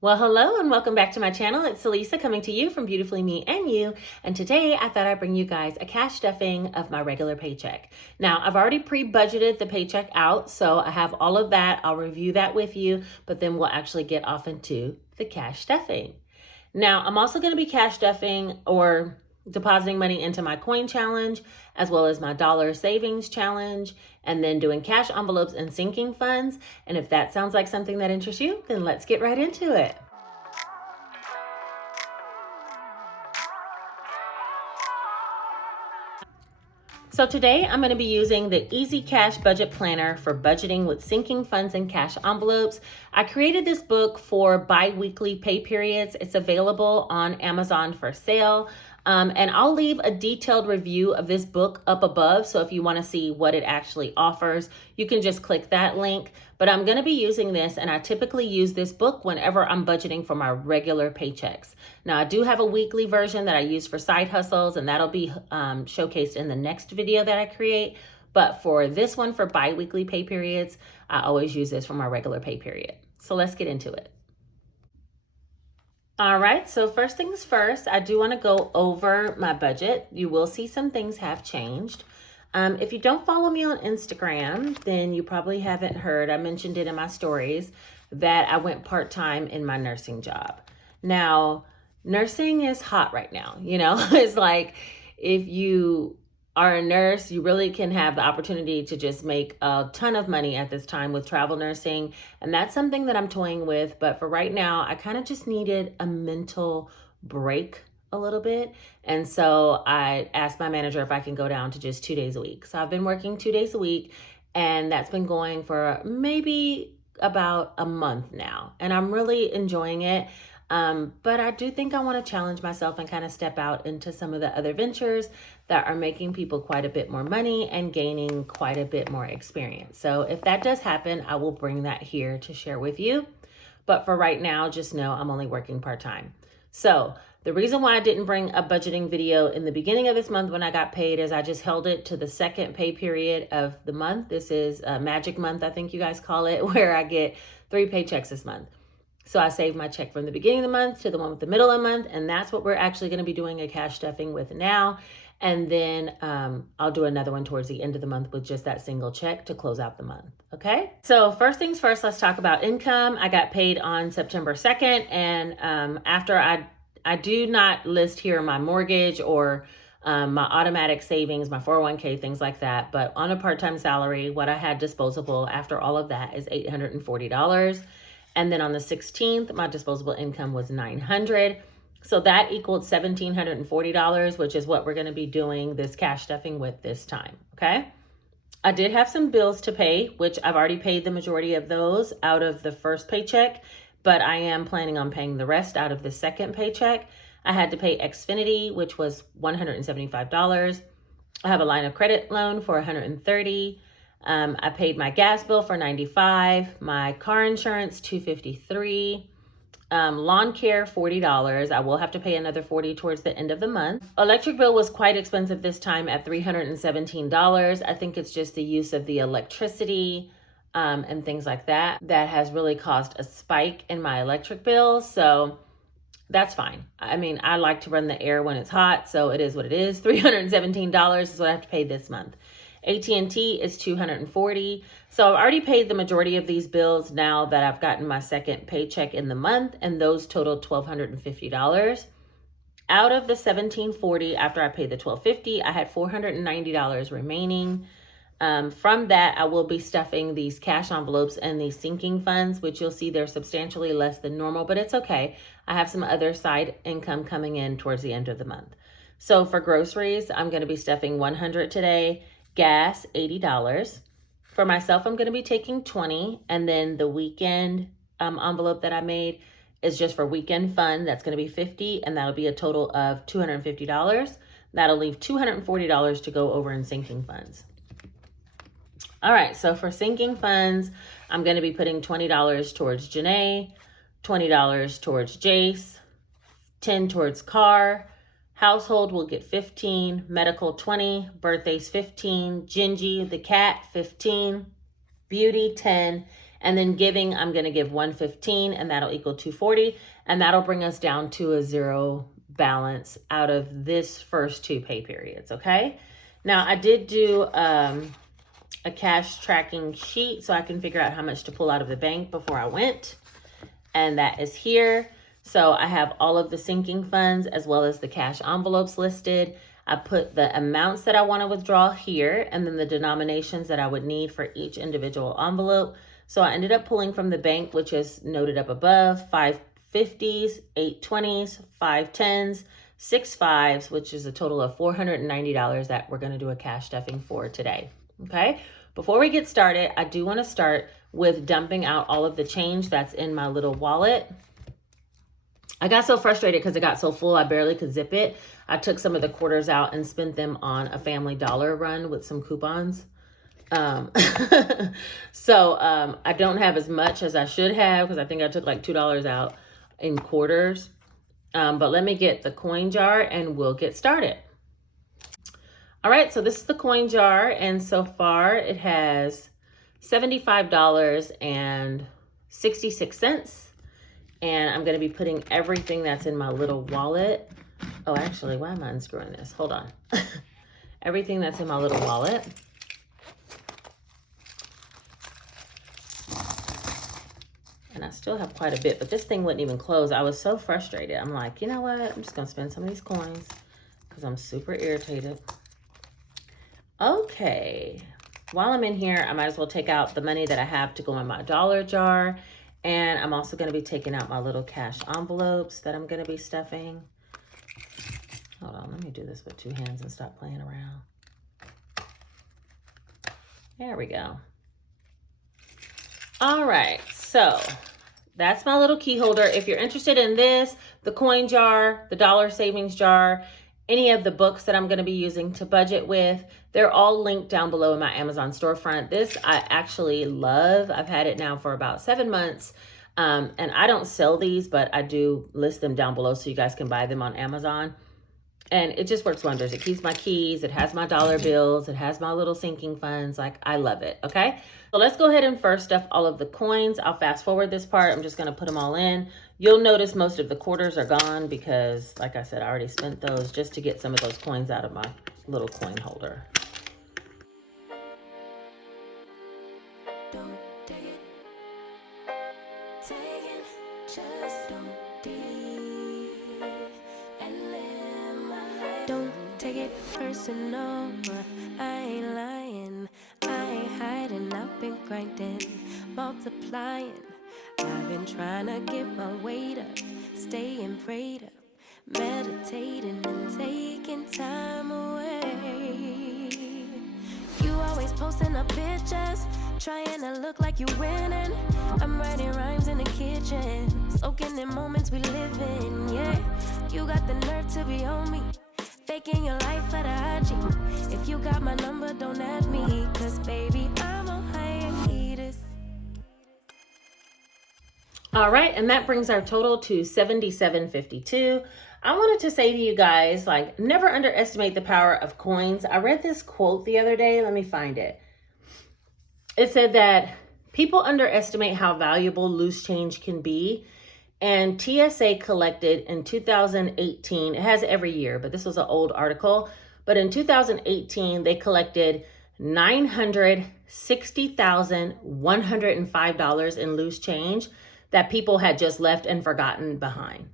Well, hello and welcome back to my channel. It's Celisa coming to you from Beautifully Me and You. And today I thought I'd bring you guys a cash stuffing of my regular paycheck. Now, I've already pre-budgeted the paycheck out, so I have all of that. I'll review that with you, but then we'll actually get off into the cash stuffing. Now, I'm also going to be cash stuffing or depositing money into my coin challenge, as well as my dollar savings challenge, and then doing cash envelopes and sinking funds. And if that sounds like something that interests you, then let's get right into it. So today I'm going to be using the Easy Cash Budget Planner for budgeting with sinking funds and cash envelopes. I created this book for bi-weekly pay periods. It's available on Amazon for sale. And I'll leave a detailed review of this book up above. So if you want to see what it actually offers, you can just click that link. But I'm going to be using this, and I typically use this book whenever I'm budgeting for my regular paychecks. Now, I do have a weekly version that I use for side hustles, and that'll be showcased in the next video that I create. But for this one, for bi-weekly pay periods, I always use this for my regular pay period. So let's get into it. All right, so first things first, I do want to go over my budget. You will see some things have changed. If you don't follow me on Instagram, then you probably haven't heard. I mentioned it in my stories that I went part-time in my nursing job. Now, nursing is hot right now. It's like if you are a nurse, you really can have the opportunity to just make a ton of money at this time with travel nursing. And that's something that I'm toying with. But for right now, I kind of just needed a mental break a little bit. And so I asked my manager if I can go down to just 2 days a week. So I've been working 2 days a week, and that's been going for maybe about a month now. And I'm really enjoying it. But I do think I want to challenge myself and kind of step out into some of the other ventures that are making people quite a bit more money and gaining quite a bit more experience. So if that does happen, I will bring that here to share with you. But for right now, just know I'm only working part-time. So the reason why I didn't bring a budgeting video in the beginning of this month when I got paid is I just held it to the second pay period of the month. This is a magic month, I think you guys call it, where I get 3 paychecks this month. So I saved my check from the beginning of the month to the one with the middle of the month, and that's what we're actually going to be doing a cash stuffing with now. And then I'll do another one towards the end of the month with just that single check to close out the month. Okay. So first things first, let's talk about income. I got paid on September 2nd. And after I do not list here my mortgage or my automatic savings, my 401k, things like that. But on a part-time salary, what I had disposable after all of that is $840. And then on the 16th, my disposable income was $900. So that equaled $1,740, which is what we're going to be doing this cash stuffing with this time. Okay. I did have some bills to pay, which I've already paid the majority of those out of the first paycheck, but I am planning on paying the rest out of the second paycheck. I had to pay Xfinity, which was $175. I have a line of credit loan for $130. I paid my gas bill for $95, my car insurance $253, lawn care $40. I will have to pay another $40 towards the end of the month. Electric bill was quite expensive this time at $317. I think it's just the use of the electricity and things like that has really caused a spike in my electric bill. So that's fine. I mean, I like to run the air when it's hot, so it is what it is. $317 is what I have to pay this month. AT&T is $240. So I've already paid the majority of these bills now that I've gotten my second paycheck in the month, and those totaled $1,250. Out of the $1,740, after I paid the $1,250, I had $490 remaining. From that, I will be stuffing these cash envelopes and these sinking funds, which you'll see they're substantially less than normal, but it's okay. I have some other side income coming in towards the end of the month. So for groceries, I'm going to be stuffing $100 today. Gas, $80. For myself, I'm going to be taking $20. And then the weekend envelope that I made is just for weekend fun. That's going to be $50. And that'll be a total of $250. That'll leave $240 to go over in sinking funds. All right, so for sinking funds, I'm going to be putting $20 towards Janae, $20 towards Jace, $10 towards car. Household will get $15, medical $20, birthdays $15, Gingy the cat $15, beauty $10, And then giving, I'm going to give $115, and that'll equal $240. And that'll bring us down to a zero balance out of this first 2 pay periods. Okay. Now I did do a cash tracking sheet so I can figure out how much to pull out of the bank before I went. And that is here. So I have all of the sinking funds as well as the cash envelopes listed. I put the amounts that I want to withdraw here and then the denominations that I would need for each individual envelope. So I ended up pulling from the bank, which is noted up above, 5 50s, 8 20s, 5 10s, 6 5s, which is a total of $490 that we're going to do a cash stuffing for today. Okay. Before we get started, I do want to start with dumping out all of the change that's in my little wallet. I got so frustrated because it got so full I barely could zip it. I took some of the quarters out and spent them on a Family Dollar run with some coupons. I don't have as much as I should have because I think I took like $2 out in quarters. But let me get the coin jar and we'll get started. All right, so this is the coin jar, and so far it has $75.66. And I'm going to be putting everything that's in my little wallet. Oh, actually, why am I unscrewing this? Hold on. Everything that's in my little wallet. And I still have quite a bit, but this thing wouldn't even close. I was so frustrated. I'm like, you know what? I'm just going to spend some of these coins because I'm super irritated. Okay. While I'm in here, I might as well take out the money that I have to go in my dollar jar. And I'm also going to be taking out my little cash envelopes that I'm going to be stuffing. Hold on, let me do this with 2 hands and stop playing around. There we go. All right, so that's my little key holder. If you're interested in this, the coin jar, the dollar savings jar, any of the books that I'm going to be using to budget with, they're all linked down below in my Amazon storefront. This I actually love. I've had it now for about 7 months. And I don't sell these, but I do list them down below so you guys can buy them on Amazon. And it just works wonders. It keeps my keys. It has my dollar bills. It has my little sinking funds. Like, I love it. Okay. So let's go ahead and first stuff all of the coins. I'll fast forward this part. I'm just going to put them all in. You'll notice most of the quarters are gone because, like I said, I already spent those just to get some of those coins out of my little coin holder. Don't take it. Take it. Just don't deal and live my life. Don't take it personal. I ain't lying. I ain't hiding. I've been grinding, multiplying. I've been trying to get my weight up, staying prayed up, meditating and taking time away. You always posting up pictures, trying to look like you winning. I'm writing rhymes in the kitchen, soaking in moments we live in, yeah. You got the nerve to be on me, faking your life for the IG. If you got my number, don't add me, cause baby, I'm on hiatus. All right, and that brings our total to $77.52. I wanted to say to you guys, like, never underestimate the power of coins. I read this quote the other day. Let me find it. It said that people underestimate how valuable loose change can be. And TSA collected in 2018, it has every year, but this was an old article. But in 2018, they collected $960,105 in loose change that people had just left and forgotten behind.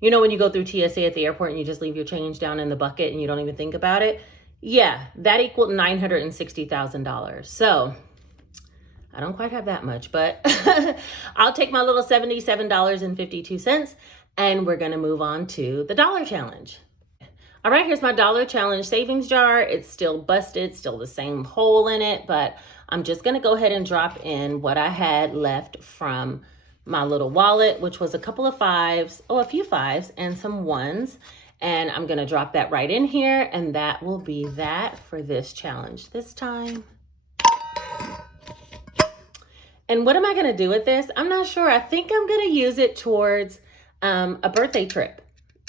You know, when you go through TSA at the airport and you just leave your change down in the bucket and you don't even think about it? Yeah, that equaled $960,000. So I don't quite have that much, but I'll take my little $77.52 and we're going to move on to the dollar challenge. All right, here's my dollar challenge savings jar. It's still busted, still the same hole in it, but I'm just going to go ahead and drop in what I had left from my little wallet, which was a couple of fives, a few fives and some ones. And I'm going to drop that right in here. And that will be that for this challenge this time. And what am I going to do with this? I'm not sure. I think I'm going to use it towards a birthday trip.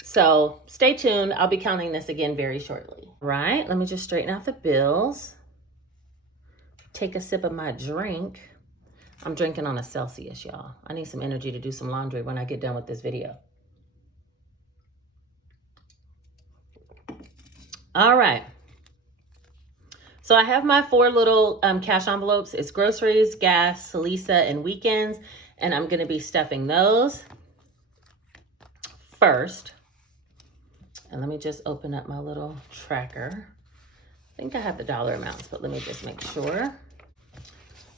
So stay tuned. I'll be counting this again very shortly. Right. Let me just straighten out the bills. Take a sip of my drink. I'm drinking on a Celsius, y'all. I need some energy to do some laundry when I get done with this video. All right. So I have my 4 little cash envelopes. It's groceries, gas, Salisa, and weekends. And I'm going to be stuffing those first. And let me just open up my little tracker. I think I have the dollar amounts, but let me just make sure.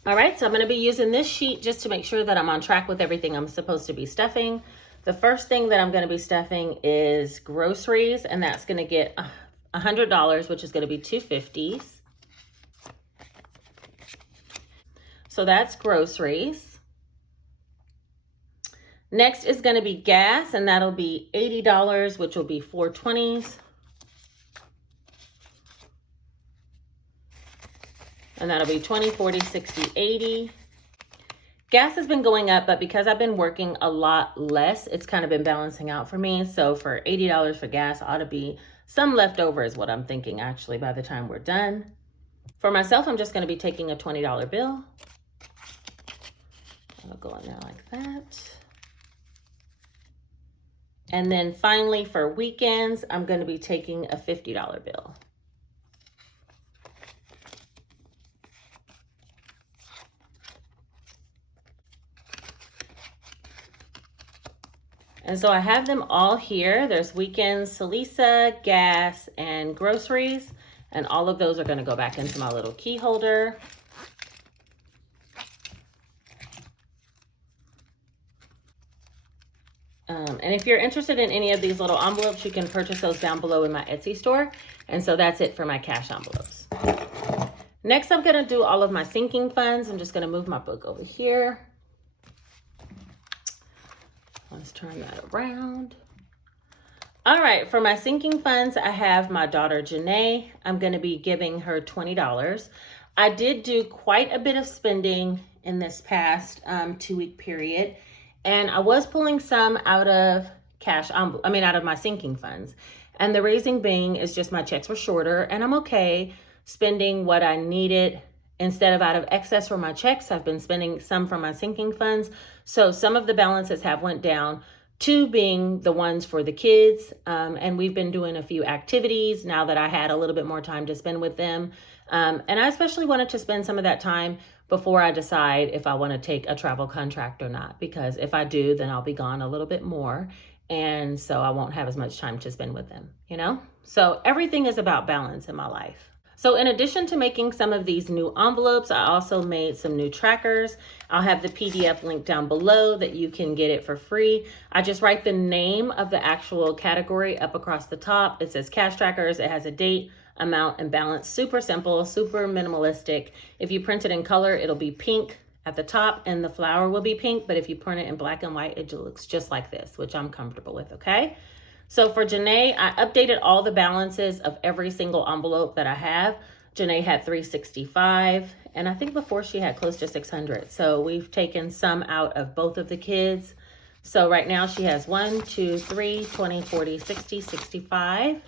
All right, so I'm going to be using this sheet just to make sure that I'm on track with everything I'm supposed to be stuffing. The first thing that I'm going to be stuffing is groceries, and that's going to get $100, which is going to be $250. So that's groceries. Next is going to be gas, and that'll be $80, which will be 420s. And that'll be 20, 40, 60, 80. Gas has been going up, but because I've been working a lot less, it's kind of been balancing out for me. So for $80 for gas, ought to be some leftover is what I'm thinking actually by the time we're done. For myself, I'm just going to be taking a $20 bill. I'll go in there like that. And then finally for weekends, I'm going to be taking a $50 bill. And so I have them all here. There's weekends, Salisa, gas, and groceries. And all of those are going to go back into my little key holder. And if you're interested in any of these little envelopes, you can purchase those down below in my Etsy store. And so that's it for my cash envelopes. Next, I'm going to do all of my sinking funds. I'm just going to move my book over here. Let's turn that around. All right, for my sinking funds, I have my daughter, Janae. I'm going to be giving her $20. I did do quite a bit of spending in this past 2-week period. And I was pulling some out of out of my sinking funds. And the reason being is just my checks were shorter and I'm okay spending what I needed instead of out of excess from my checks. I've been spending some from my sinking funds. So some of the balances have went down, 2 being the ones for the kids. And we've been doing a few activities now that I had a little bit more time to spend with them. And I especially wanted to spend some of that time before I decide if I want to take a travel contract or not, because if I do, then I'll be gone a little bit more. And so I won't have as much time to spend with them, you know? So everything is about balance in my life. So in addition to making some of these new envelopes, I also made some new trackers. I'll have the PDF link down below that you can get it for free. I just write the name of the actual category up across the top. It says cash trackers. It has a date, amount, and balance. Super simple, super minimalistic. If you print it in color, it'll be pink at the top and the flower will be pink. But if you print it in black and white, it looks just like this, which I'm comfortable with, okay? So for Janae, I updated all the balances of every single envelope that I have. Janae had $365, and I think before she had close to $600. So we've taken some out of both of the kids. So right now she has 1, 2, 3, 20, 40, 60, 65.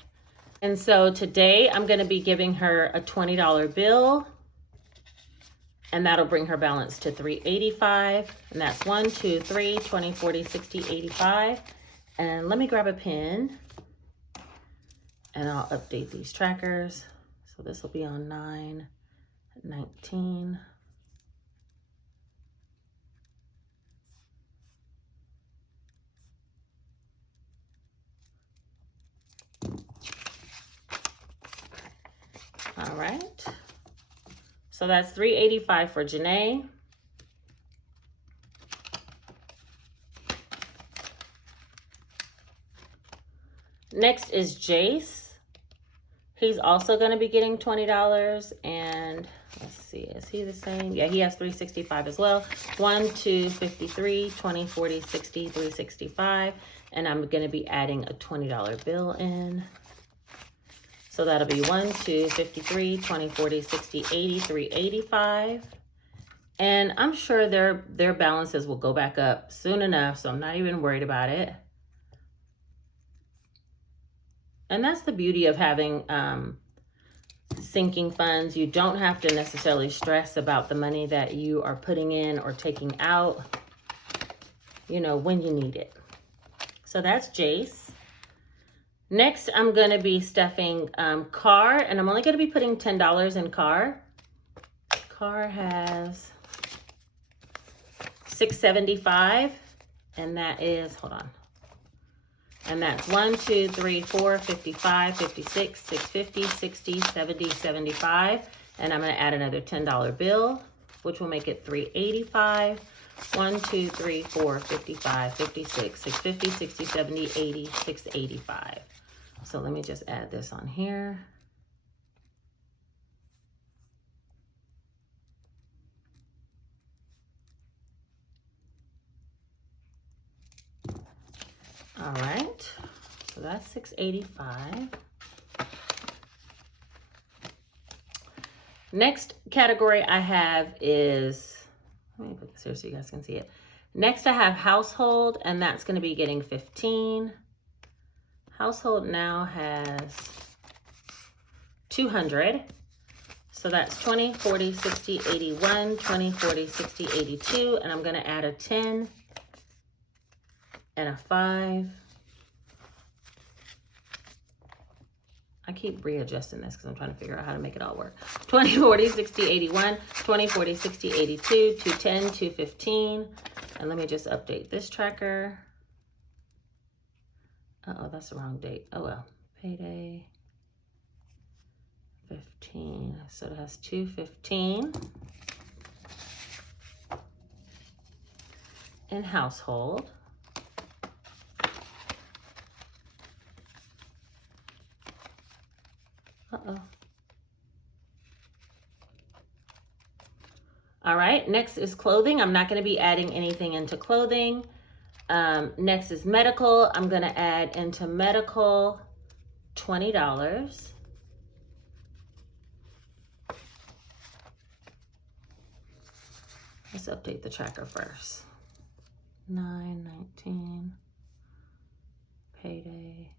And so today I'm going to be giving her a $20 bill, and that'll bring her balance to $385. And that's 1, 2, 3, 20, 40, 60, 85. And let me grab a pen and I'll update these trackers. So this will be on 9/19. All right. So that's $385 for Janae. Next is Jace. He's also going to be getting $20. And let's see, is he the same? Yeah, he has $365 as well. 1, 2, 53, 20, 40, 60, 365. And I'm going to be adding a $20 bill in. So that'll be 1, 2, 53, 20, 40, 60, 80, 385. And I'm sure their balances will go back up soon enough, so I'm not even worried about it. And that's the beauty of having sinking funds. You don't have to necessarily stress about the money that you are putting in or taking out, you know, when you need it. So that's Jace. Next, I'm going to be stuffing Car, and I'm only going to be putting $10 in Car. Car has $6.75, and that is, hold on. And that's 1, 2, 3, 4, 55, 56, 650, 60, 70, 75. And I'm going to add another $10 bill, which will make it $3.85. 1, 2, 3, 4, 55, 56, 650, 60, 70, 80, $6.85. So let me just add this on here. All right, so that's $6.85. Next category I have is, let me put this here so you guys can see it. Next I have household, and that's going to be getting 15. Household now has 200. So that's 20, 40, 60, 81, 20, 40, 60, 82. And I'm going to add a 10 and a 5. I keep readjusting this because I'm trying to figure out how to make it all work. 20, 40, 60, 81, 20, 40, 60, 82, 210, 215. And let me just update this tracker. Uh-oh, that's the wrong date. Oh, well. Payday 15. So it has 215 in household. Uh-oh. All right, next is clothing. I'm not going to be adding anything into clothing. Next is medical. I'm going to add into medical $20. Let's update the tracker first. 9/19 payday.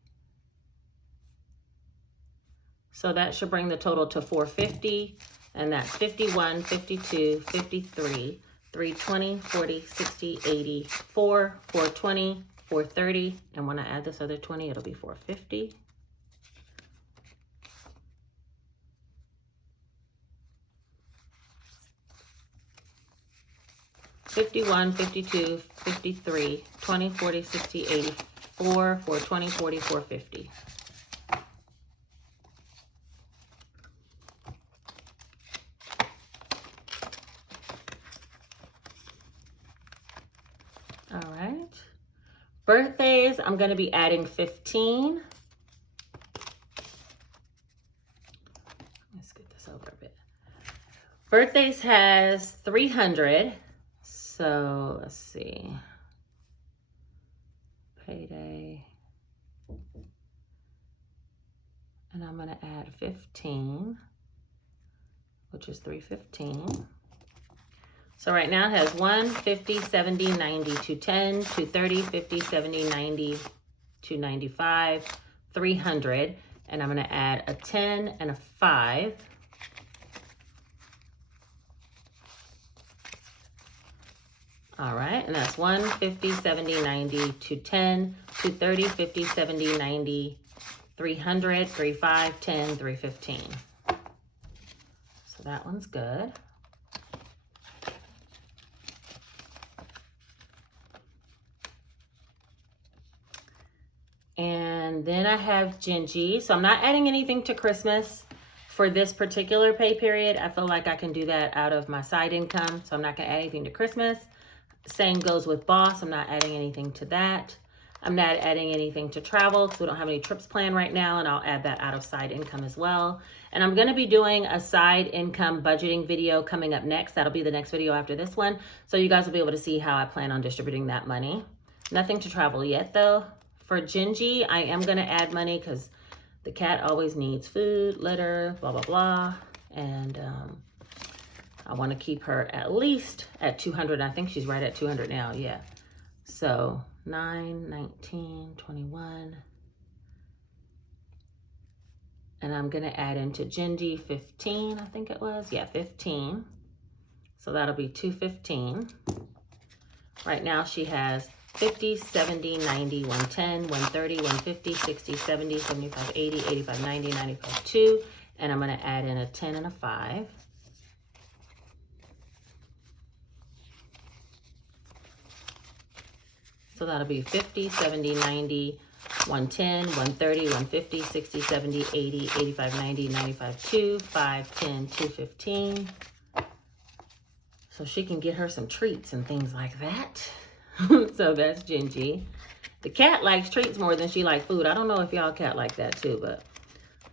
So that should bring the total to $450, and that's 51, 52, 53, 320, 40, 60, 80, 4, 420, 430, and when I add this other 20, it'll be 450. $51, 52, 53, 20, 40, 60, 80, 4, 420, 40, 450. All right. Birthdays, I'm going to be adding 15. Let's get this over a bit. Birthdays has 300. So let's see. Payday. And I'm going to add 15, which is 315. So right now it has 1, 50, 70, 90, 210, 230, 50, 70, 90, 295, 300. And I'm going to add a 10 and a 5. All right, and that's 1, 50, 70, 90, 210, 230, 50, 70, 90, 300, 35, 10, 315. So that one's good. And then I have Gingy. So I'm not adding anything to Christmas for this particular pay period. I feel like I can do that out of my side income. So I'm not going to add anything to Christmas. Same goes with Boss. I'm not adding anything to that. I'm not adding anything to travel because we don't have any trips planned right now. And I'll add that out of side income as well. And I'm going to be doing a side income budgeting video coming up next. That'll be the next video after this one. So you guys will be able to see how I plan on distributing that money. Nothing to travel yet though. For Gingy, I am going to add money because the cat always needs food, litter, blah, blah, blah. And I want to keep her at least at 200. I think she's right at 200 now. Yeah. So 9, 19, 21. And I'm gonna add into Gingy 15, I think it was. Yeah, 15. So that'll be 215. Right now she has 50, 70, 90, 110, 130, 150, 60, 70, 75, 80, 85, 90, 95, 2. And I'm gonna add in a 10 and a 5. So that'll be 50, 70, 90, 110, 130, 150, 60, 70, 80, 85, 90, 95, 2, 5, 10, 215. So she can get her some treats and things like that. So that's Gingy. The cat likes treats more than she likes food. I don't know if y'all cat like that too, but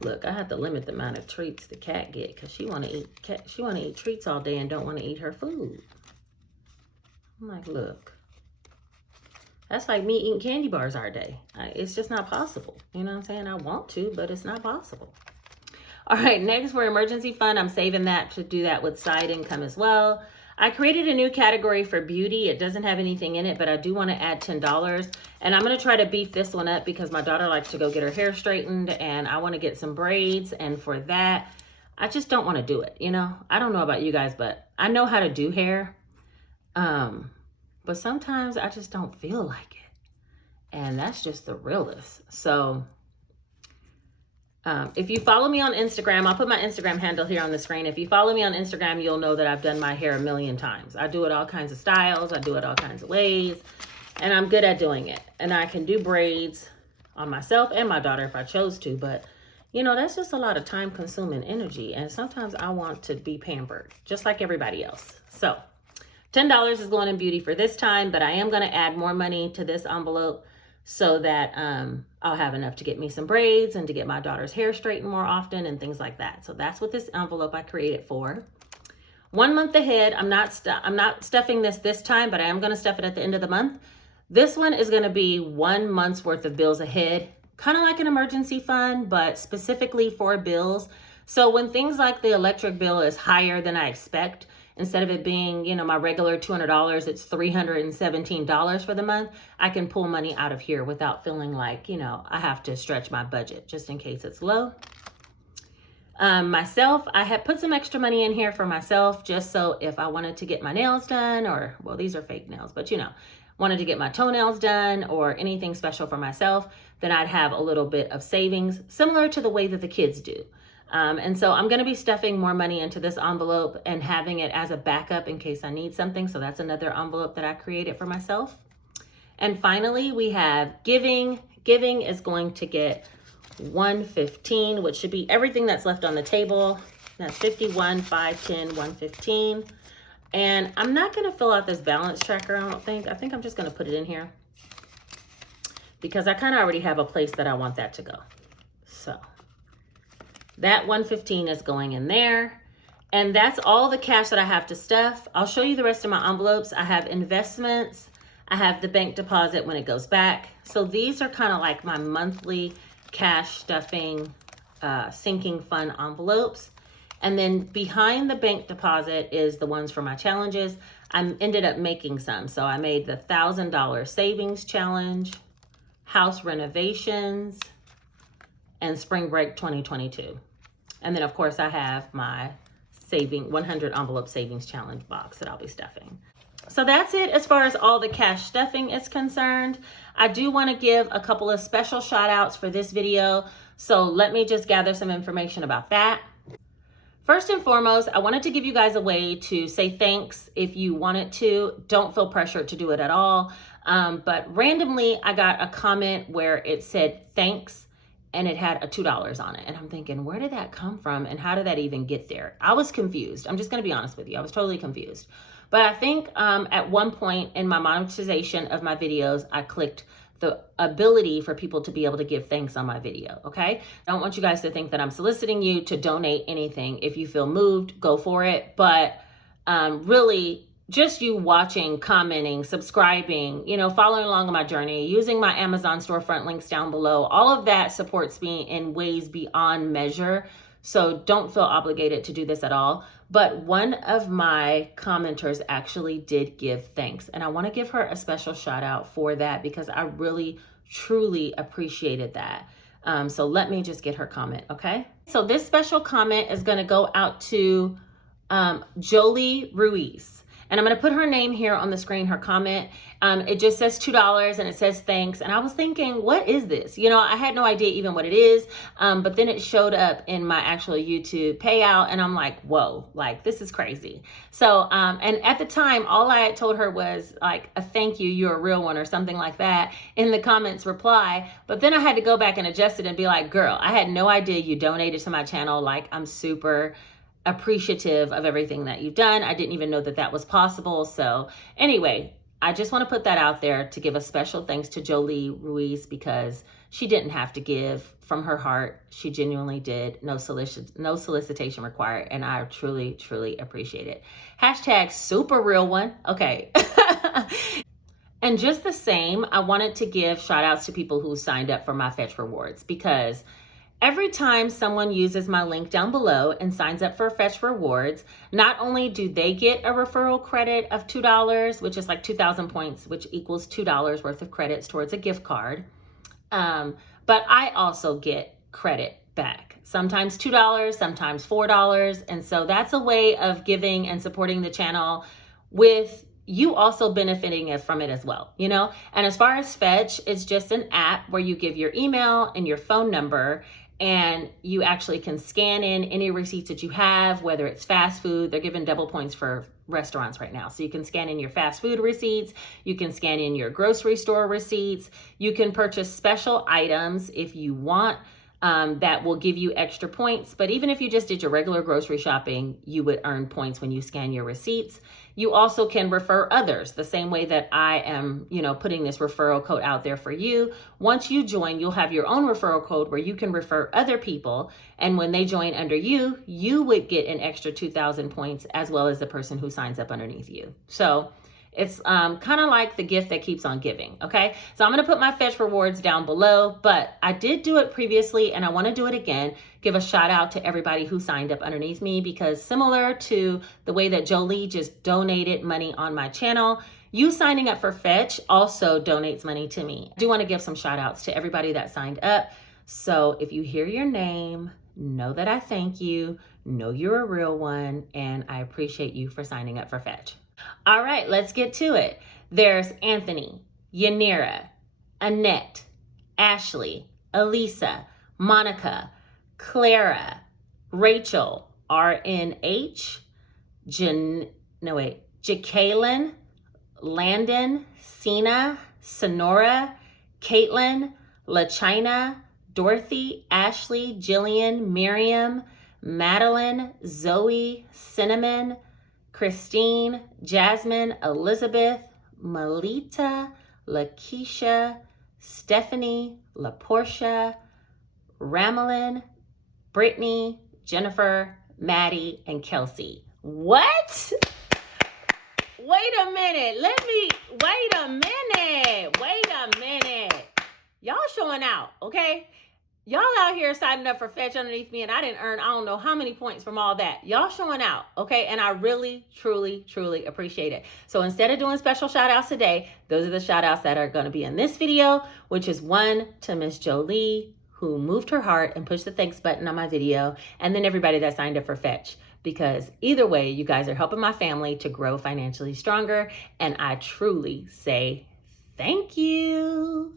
look, I have to limit the amount of treats the cat get because she want to eat treats all day and don't want to eat her food. I'm like, look. That's like me eating candy bars all day. It's just not possible. You know what I'm saying? I want to, but it's not possible. All right, next for emergency fund, I'm saving that to do that with side income as well. I created a new category for beauty. It doesn't have anything in it, but I do want to add $10. And I'm going to try to beef this one up because my daughter likes to go get her hair straightened and I want to get some braids. And for that, I just don't want to do it. You know, I don't know about you guys, but I know how to do hair. But sometimes I just don't feel like it. And that's just the realest. So if you follow me on Instagram, I'll put my Instagram handle here on the screen. If you follow me on Instagram, you'll know that I've done my hair a million times. I do it all kinds of styles. I do it all kinds of ways. And I'm good at doing it. And I can do braids on myself and my daughter if I chose to. But, you know, that's just a lot of time consuming energy. And sometimes I want to be pampered, just like everybody else. So $10 is going in beauty for this time, but I am going to add more money to this envelope so that I'll have enough to get me some braids and to get my daughter's hair straightened more often and things like that. So that's what this envelope I created for. 1 month ahead, I'm not stuffing this time, but I am going to stuff it at the end of the month. This one is going to be 1 month's worth of bills ahead, kind of like an emergency fund, but specifically for bills. So when things like the electric bill is higher than I expect, instead of it being, you know, my regular $200, it's $317 for the month. I can pull money out of here without feeling like, you know, I have to stretch my budget just in case it's low. Myself, I had put some extra money in here for myself just so if I wanted to get my nails done or, well, these are fake nails, but you know, wanted to get my toenails done or anything special for myself, then I'd have a little bit of savings similar to the way that the kids do. And so I'm going to be stuffing more money into this envelope and having it as a backup in case I need something. So that's another envelope that I created for myself. And finally, we have giving. Giving is going to get 115, which should be everything that's left on the table. That's 51, 5, 10, 115. And I'm not going to fill out this balance tracker, I don't think. I think I'm just going to put it in here because I kind of already have a place that I want that to go. So that 115 is going in there. And that's all the cash that I have to stuff. I'll show you the rest of my envelopes. I have investments. I have the bank deposit when it goes back. So these are kind of like my monthly cash stuffing, sinking fund envelopes. And then behind the bank deposit is the ones for my challenges. I ended up making some. So I made the $1,000 savings challenge, house renovations, and spring break 2022. And then of course I have my 100 envelope savings challenge box that I'll be stuffing. So that's it as far as all the cash stuffing is concerned. I do want to give a couple of special shout outs for this video. So let me just gather some information about that. First and foremost, I wanted to give you guys a way to say thanks if you wanted to. Don't feel pressured to do it at all. But randomly, I got a comment where it said thanks and it had a $2 on it. And I'm thinking, where did that come from? And how did that even get there? I was confused. I'm just going to be honest with you. I was totally confused. But I think at one point in my monetization of my videos, I clicked the ability for people to be able to give thanks on my video, okay? I don't want you guys to think that I'm soliciting you to donate anything. If you feel moved, go for it. But really, just you watching, commenting, subscribing, you know, following along on my journey, using my Amazon storefront links down below, all of that supports me in ways beyond measure. So don't feel obligated to do this at all. But one of my commenters actually did give thanks. And I want to give her a special shout out for that because I really, truly appreciated that. So let me just get her comment, okay? So this special comment is going to go out to Jolie Ruiz. And I'm going to put her name here on the screen, her comment. It just says $2 and it says thanks. And I was thinking, what is this? You know, I had no idea even what it is. But then it showed up in my actual YouTube payout. And I'm like, whoa, like this is crazy. So, and at the time, all I had told her was like a thank you, you're a real one or something like that in the comments reply. But then I had to go back and adjust it and be like, girl, I had no idea you donated to my channel. Like I'm super appreciative of everything that you've done. I didn't even know that that was possible. So anyway, I just want to put that out there to give a special thanks to Jolie Ruiz because she didn't have to give from her heart. She genuinely did. No solicitation required. And I truly, truly appreciate it. Hashtag super real one. Okay. And just the same, I wanted to give shout outs to people who signed up for my Fetch Rewards because every time someone uses my link down below and signs up for Fetch Rewards, not only do they get a referral credit of $2, which is like 2,000 points, which equals $2 worth of credits towards a gift card, but I also get credit back. Sometimes $2, sometimes $4. And so that's a way of giving and supporting the channel with you also benefiting from it as well, you know? And as far as Fetch, it's just an app where you give your email and your phone number and you actually can scan in any receipts that you have, whether it's fast food. They're giving double points for restaurants right now. So you can scan in your fast food receipts. You can scan in your grocery store receipts. You can purchase special items if you want that will give you extra points. But even if you just did your regular grocery shopping, you would earn points when you scan your receipts. You also can refer others the same way that I am, you know, putting this referral code out there for you. Once you join, you'll have your own referral code where you can refer other people. And when they join under you, you would get an extra 2,000 points as well as the person who signs up underneath you. So it's kind of like the gift that keeps on giving, okay? So I'm going to put my Fetch Rewards down below, but I did do it previously and I want to do it again. Give a shout out to everybody who signed up underneath me because similar to the way that Jolie just donated money on my channel, you signing up for Fetch also donates money to me. I do want to give some shout outs to everybody that signed up. So if you hear your name, know that I thank you, know you're a real one, and I appreciate you for signing up for Fetch. All right, let's get to it. There's Anthony, Yanira, Annette, Ashley, Elisa, Monica, Clara, Rachel, RNH, Jacqueline, Landon, Sina, Sonora, Caitlin, LaChina, Dorothy, Ashley, Jillian, Miriam, Madeline, Zoe, Cinnamon, Christine, Jasmine, Elizabeth, Melita, Lakeisha, Stephanie, LaPortia, Ramelin, Brittany, Jennifer, Maddie, and Kelsey. What? Wait a minute. Wait a minute. Y'all showing out, okay? Y'all out here signing up for Fetch underneath me and I didn't earn, I don't know how many points from all that. Y'all showing out, okay? And I really, truly, truly appreciate it. So instead of doing special shout outs today, those are the shout outs that are going to be in this video, which is one to Miss Jolie, who moved her heart and pushed the thanks button on my video, and then everybody that signed up for Fetch. Because either way, you guys are helping my family to grow financially stronger, and I truly say thank you.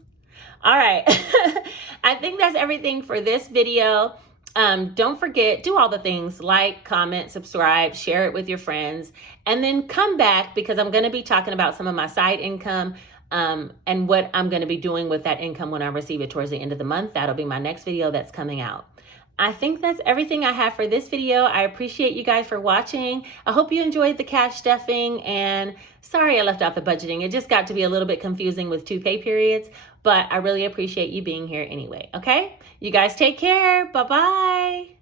All right, I think that's everything for this video. Don't forget, do all the things, like, comment, subscribe, share it with your friends, and then come back because I'm going to be talking about some of my side income and what I'm going to be doing with that income when I receive it towards the end of the month. That'll be my next video that's coming out. I think that's everything I have for this video. I appreciate you guys for watching. I hope you enjoyed the cash stuffing, and sorry I left out the budgeting. It just got to be a little bit confusing with 2 pay periods, but I really appreciate you being here anyway, okay? You guys take care. Bye-bye.